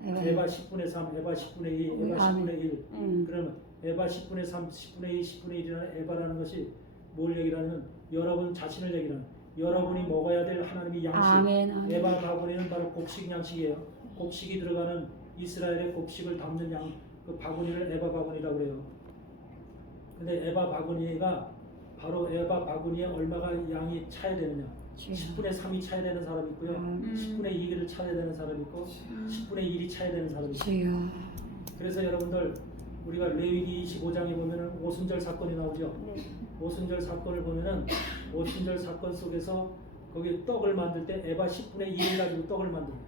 에바 10분의 3, 에바 10분의 2, 에바 10분의 1. 그러면 에바 10분의 3, 10분의 2, 10분의 1이라는 에바라는 것이 뭘 얘기하냐면 여러분 자신을 얘기하는 여러분이 먹어야 될 하나님의 양식. 아멘. 아멘. 에바 바구니는 바로 곡식 양식이에요. 곡식이 들어가는 이스라엘의 곡식을 담는 그 바구니를 에바 바구니라고 그래요. 근데 에바 바구니가 바로 에바 바구니에 얼마가 양이 차야 되느냐. 10분의 3이 차야 되는 사람이 있고요. 10분의 2를 차야 되는 사람이 있고 10분의 1이 차야 되는 사람이 있어요. 주여. 그래서 여러분들 우리가 레위기 25장에 보면은 오순절 사건이 나오죠. 오순절 사건을 보면은 오순절 사건 속에서 거기 떡을 만들 때 에바 10분의 1을 가지고 떡을 만들어요.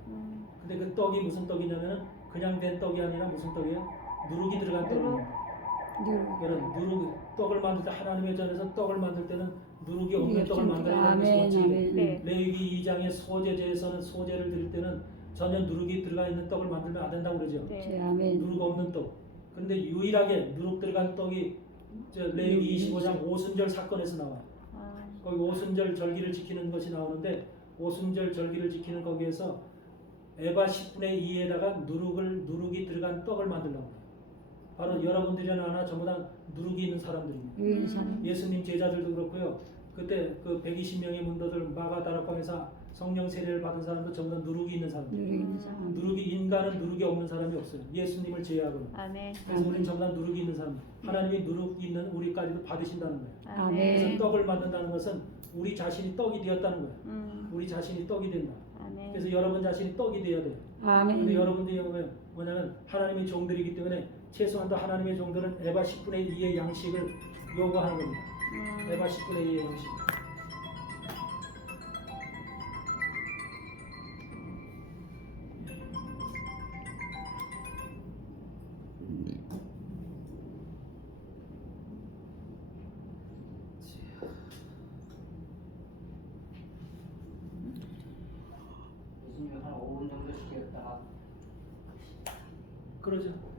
근데 그 떡이 무슨 떡이냐면은 그냥 된 떡이 아니라 무슨 떡이에요? 누룩이 들어간 떡입니다. 여러분 떡을 만들 때 하나님의 전에서 떡을 만들 때는 누룩이 없는 떡을 만들어야 되는 것이 원칙이에요. 네. 레위기 2장의 소제제에서는 소제를 드릴 때는 전혀 누룩이 들어가 있는 떡을 만들면 안 된다고 그러죠. 네. 아멘. 누룩 없는 떡. 근데 유일하게 누룩 들어간 떡이 레위기 25장 오순절 사건에서 나와요. 거기 오순절 절기를 지키는 것이 나오는데 오순절 절기를 지키는 거기에서 에바 10분의 2에다가 누룩이 들어간 떡을 만들려고 해요. 바로 여러분들이나 하나 전부 다 누룩이 있는 사람들입니다. 예수님 제자들도 그렇고요. 그때 그 120명의 문도들 마가다락방에서 성령 세례를 받은 사람도 전부 다 누룩이 있는 사람들. 인간은 누룩이 없는 사람이 없어요. 예수님을 제외하고는. 아멘. 그래서 우리는 전부 다 누룩이 있는 사람. 하나님이 누룩이 있는 우리까지도 받으신다는 거예요. 아멘. 그래서 떡을 만든다는 것은 우리 자신이 떡이 되었다는 거예요. 우리 자신이 떡이 된다. 아멘. 그래서 여러분 자신이 떡이 되어야 돼요. 아멘. 근데 여러분들이 뭐냐면 하나님의 종들이기 때문에 최소한도 하나님의 종들은 에바 10분의 2의 양식을 요구하는 겁니다. 에바 10분의 2의 양식. 예수님 한 5분 정도 시켰다가 그러죠.